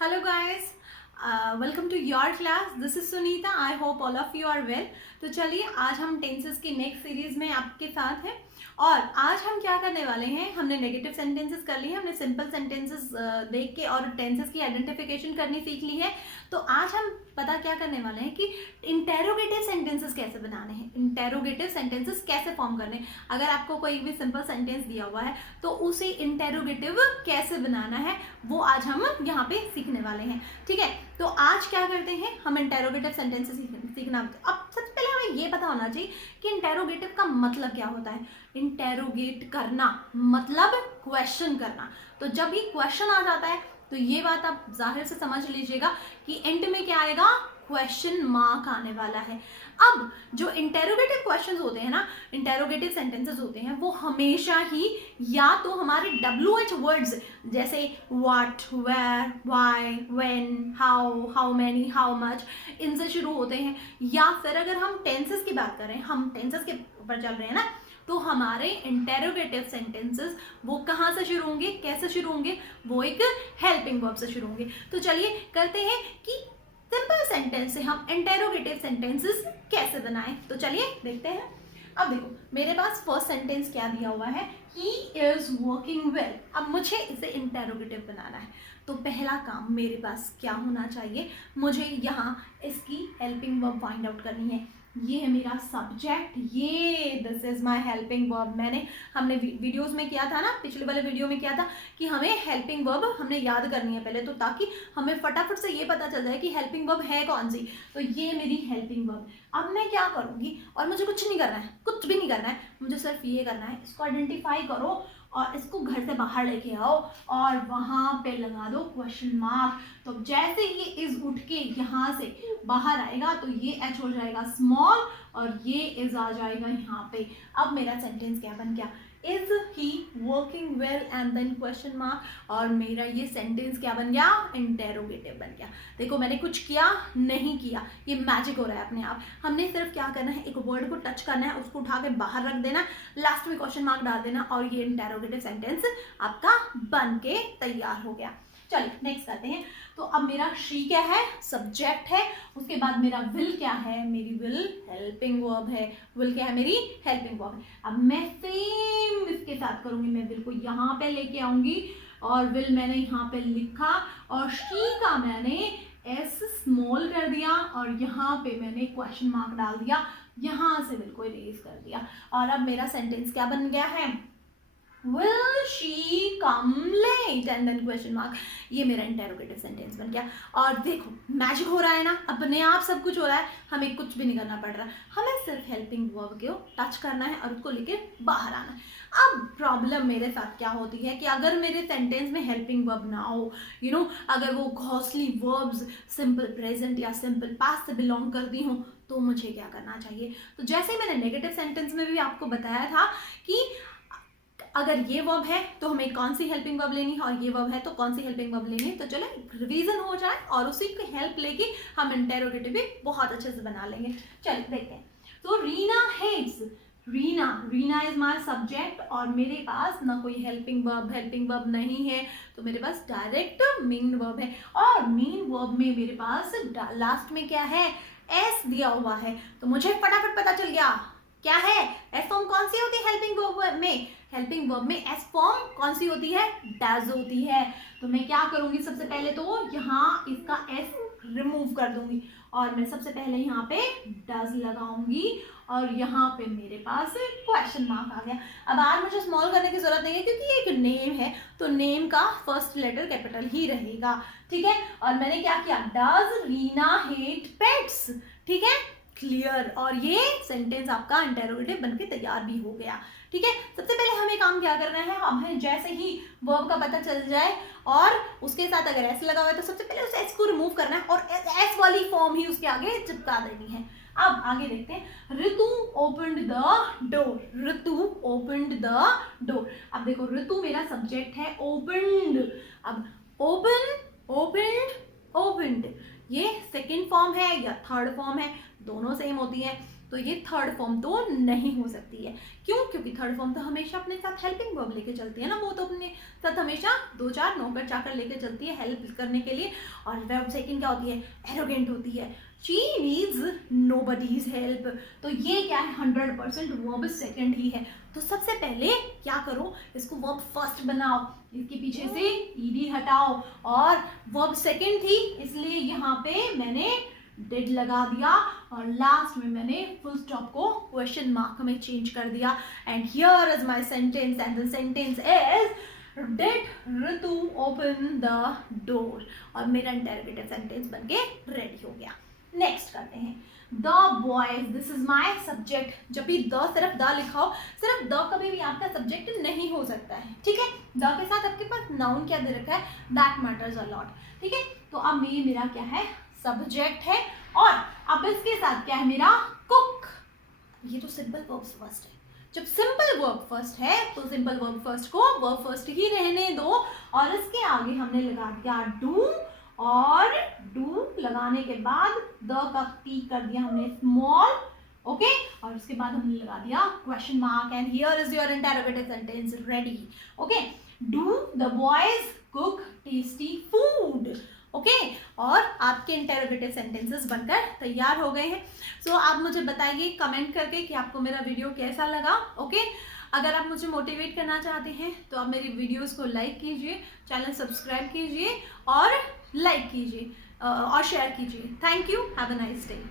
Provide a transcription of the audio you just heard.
Hello guys, welcome to your class. This is Sunita. I hope all of you are well. तो चलिए आज हम tenses की next series में आपके साथ हैं और आज हम क्या करने वाले हैं। हमने नेगेटिव सेंटेंसेस कर लिए, हमने सिंपल सेंटेंसेस देख के और टेंसेस की आइडेंटिफिकेशन करनी सीख ली है। तो आज हम पता क्या करने वाले हैं कि इंटेरोगेटिव सेंटेंसेस कैसे बनाने हैं, इंटेरोगेटिव सेंटेंसेस कैसे फॉर्म करने हैं। अगर आपको कोई भी सिंपल सेंटेंस दिया हुआ है तो उसे इंटेरोगेटिव कैसे बनाना है वो आज हम यहाँ पे सीखने वाले हैं। ठीक है, तो आज क्या करते हैं, हम इंटेरोगेटिव सेंटेंसेस सीखना। अब सबसे पहले हमें ये पता होना चाहिए कि इंटेरोगेटिव का मतलब क्या होता है। इंटेरोगेट करना मतलब क्वेश्चन करना। तो जब भी क्वेश्चन आ जाता है तो ये बात आप जाहिर से समझ लीजिएगा कि एंड में क्या आएगा, क्वेश्चन मार्क आने वाला है। अब जो इंटेरोगेटिव क्वेश्चंस होते हैं ना, इंटेरोगेटिव सेंटेंसेस होते हैं, वो हमेशा ही या तो हमारे WH वर्ड्स जैसे what, where, why, when, how many, how much, इनसे शुरू होते हैं। या फिर अगर हम टेंसेस की बात करें, हम टेंसेस के ऊपर चल रहे हैं ना, तो हमारे इंटेरोगेटिव सेंटेंसेस वो कहाँ से शुरू होंगे, कैसे शुरू होंगे, वो एक हेल्पिंग वर्ब से शुरू होंगे। तो चलिए करते हैं कि सिंपल सेंटेंस से हम इंटेरोगेटिव सेंटेंसेस कैसे बनाएं। तो चलिए देखते हैं। अब देखो मेरे पास फर्स्ट सेंटेंस क्या दिया हुआ है, ही इज वर्किंग वेल। अब मुझे इसे इंटेरोगेटिव बनाना है तो पहला काम मेरे पास क्या होना चाहिए, मुझे यहाँ इसकी हेल्पिंग वर्ब फाइंड आउट करनी है। ये है मेरा सब्जेक्ट, ये this is my helping verb. हमने वीडियोस में किया था ना, पिछले वाले वीडियो में किया था कि हमें हेल्पिंग वर्ब हमने याद करनी है पहले, तो ताकि हमें फटाफट से ये पता चल जाए कि हेल्पिंग वर्ब है कौन सी। तो ये मेरी हेल्पिंग वर्ब। अब मैं क्या करूँगी, और मुझे कुछ नहीं करना है, कुछ भी नहीं करना है, मुझे सिर्फ ये करना है, इसको आइडेंटिफाई करो और इसको घर से बाहर लेके आओ और वहाँ पे लगा दो क्वेश्चन मार्क। तो जैसे ये इज उठ के यहाँ से बाहर आएगा तो ये एच हो जाएगा स्मॉल और ये इज आ जाएगा यहाँ पे। अब मेरा सेंटेंस क्या बन गया, is he working well and then question mark, और मेरा ये सेंटेंस क्या बन गया, इंटेरोगेटिव बन गया। देखो मैंने कुछ किया नहीं किया, ये मैजिक हो रहा है अपने आप। हमने सिर्फ क्या करना है, एक वर्ड को टच करना है, उसको उठा के बाहर रख देना, लास्ट में क्वेश्चन मार्क डाल देना और ये इंटेरोगेटिव सेंटेंस आपका बन के तैयार हो गया। चलिए नेक्स्ट करते हैं। तो अब मेरा शी क्या है, सब्जेक्ट है, उसके बाद मेरा विल क्या है, मेरी विल हेल्पिंग वर्ब है, विल क्या है, मेरी हेल्पिंग वर्ब है। अब मैं सेम इसके साथ करूंगी, मैं विल को यहाँ पे लेके आऊंगी और विल मैंने यहाँ पे लिखा और शी का मैंने एस स्मॉल कर दिया और यहाँ पे मैंने क्वेश्चन मार्क डाल दिया, यहाँ से विल को इरेज कर दिया। और अब मेरा सेंटेंस क्या बन गया है, Will she come late and then question mark। ये मेरा इंटेरोगेटिव सेंटेंस बन गया। और देखो मैजिक हो रहा है ना, अपने आप सब कुछ हो रहा है, हमें कुछ भी नहीं करना पड़ रहा, हमें सिर्फ हेल्पिंग वर्ब को टच करना है और उसको लेके बाहर आना है। अब प्रॉब्लम मेरे साथ क्या होती है कि अगर मेरे सेंटेंस में हेल्पिंग वर्ब ना हो, अगर वो घोंसली वर्ब्स सिंपल प्रेजेंट या सिंपल पास्ट से बिलोंग करती हूँ, तो मुझे क्या करना चाहिए। तो जैसे मैंने नेगेटिव सेंटेंस में भी आपको बताया था कि अगर ये वर्ब है तो हमें कौन सी हेल्पिंग वर्ब लेनी है और ये वर्ब है तो कौन सी हेल्पिंग वर्ब लेनी है। तो चलो रिवीजन हो जाए और उसी की हेल्प लेके हम इंटेरोगेटिव भी बहुत अच्छे से बना लेंगे। चलिए देखते हैं। तो Reena hates, Reena is my subject और मेरे पास ना कोई हेल्पिंग वर्ब नहीं है, तो मेरे पास डायरेक्ट मेन वर्ब है और मेन वर्ब में मेरे पास लास्ट में क्या है, एस दिया हुआ है। तो मुझे फटाफट पता चल गया क्या है, एस फॉर्म कौन सी होती है हेल्पिंग वर्ब में, हेल्पिंग वर्ब में एस फॉर्म कौन सी होती है, डज होती है। तो मैं क्या करूंगी, सबसे पहले तो यहाँ इसका एस रिमूव कर दूंगी और मैं सबसे पहले यहाँ पे डज लगाऊंगी और यहाँ पे मेरे पास क्वेश्चन मार्क आ गया। अब आर मुझे स्मॉल करने की जरूरत नहीं है क्योंकि ये एक नेम है, तो नेम का फर्स्ट लेटर कैपिटल ही रहेगा। ठीक है, और मैंने क्या किया, डज रीना हेट पेट्स। ठीक है, क्लियर। और ये सेंटेंस आपका इंटेरोगेटिव बनके तैयार भी हो गया। ठीक है, सबसे पहले हमें काम क्या करना है, हमें जैसे ही वर्ब का पता चल जाए और उसके साथ अगर एस लगा हुआ है तो सबसे पहले उस एस को रिमूव करना है और एस वाली फॉर्म ही उसके आगे चिपका देनी है। अब आगे देखते हैं। Ritu opened the door, Ritu opened the door. अब देखो ऋतु मेरा सब्जेक्ट है, ओपन्ड, अब ओपन, ओपन्ड, ओपन्ड, ये सेकेंड फॉर्म है या थर्ड फॉर्म है, दोनों सेम होती है। तो ये थर्ड फॉर्म तो नहीं हो सकती है। क्यों? क्योंकि थर्ड फॉर्म तो हमेशा अपने साथ हेल्पिंग वर्ब लेके चलती है ना, वो तो अपने साथ हमेशा 2-4 नौकर चाकर लेके चलती है हेल्प करने के लिए। और वर्ब सेकंड क्या होती है? एरोगेंट होती है। She needs nobody's help। तो ये क्या है? 100% वर्ब सेकंड ही है। तो सबसे पहले क्या करो, इसको वर्ब फर्स्ट बनाओ, इसके पीछे से ईडी हटाओ, और वर्ब सेकंड थी इसलिए यहाँ पे मैंने डिड लगा दिया, और लास्ट में मैंने फुल स्टॉप को क्वेश्चन मार्क में चेंज कर दिया। And here is my sentence, and the sentence is Did Ritu open the door? और मेरा इंटरोगेटिव सेंटेंस बनके रेडी हो गया। नेक्स्ट करते हैं, the boys, this is my subject. जब भी द सिर्फ द लिखा हो, सिर्फ द कभी भी आपका सब्जेक्ट नहीं हो सकता है, ठीक है। द के साथ आपके पास नाउन क्या दे रखा है? दैट मैटर्स अ लॉट, ठीक है। तो अब मेरा क्या है? सब्जेक्ट है, और अब इसके साथ क्या है मेरा? कुक। ये तो सिंपल वर्ब फर्स्ट है। जब सिंपल वर्ब फर्स्ट है तो सिंपल वर्ब फर्स्ट को वर्ब फर्स्ट ही रहने दो, और इसके आगे हमने लगा दिया डू, और डू लगाने के बाद द का टी कर दिया हमने स्मॉल, ओके, और उसके बाद हमने लगा दिया question mark, and here is your interrogative sentence ready, okay. Do the boys cook tasty food, okay, और आपके इंटरोगेटिव सेंटेंसेस बनकर तैयार हो गए हैं। सो आप मुझे बताइए कमेंट करके कि आपको मेरा वीडियो कैसा लगा, ओके। अगर आप मुझे मोटिवेट करना चाहते हैं तो आप मेरी वीडियोस को लाइक कीजिए, चैनल सब्सक्राइब कीजिए, और लाइक कीजिए और शेयर कीजिए। Thank you, have a nice day.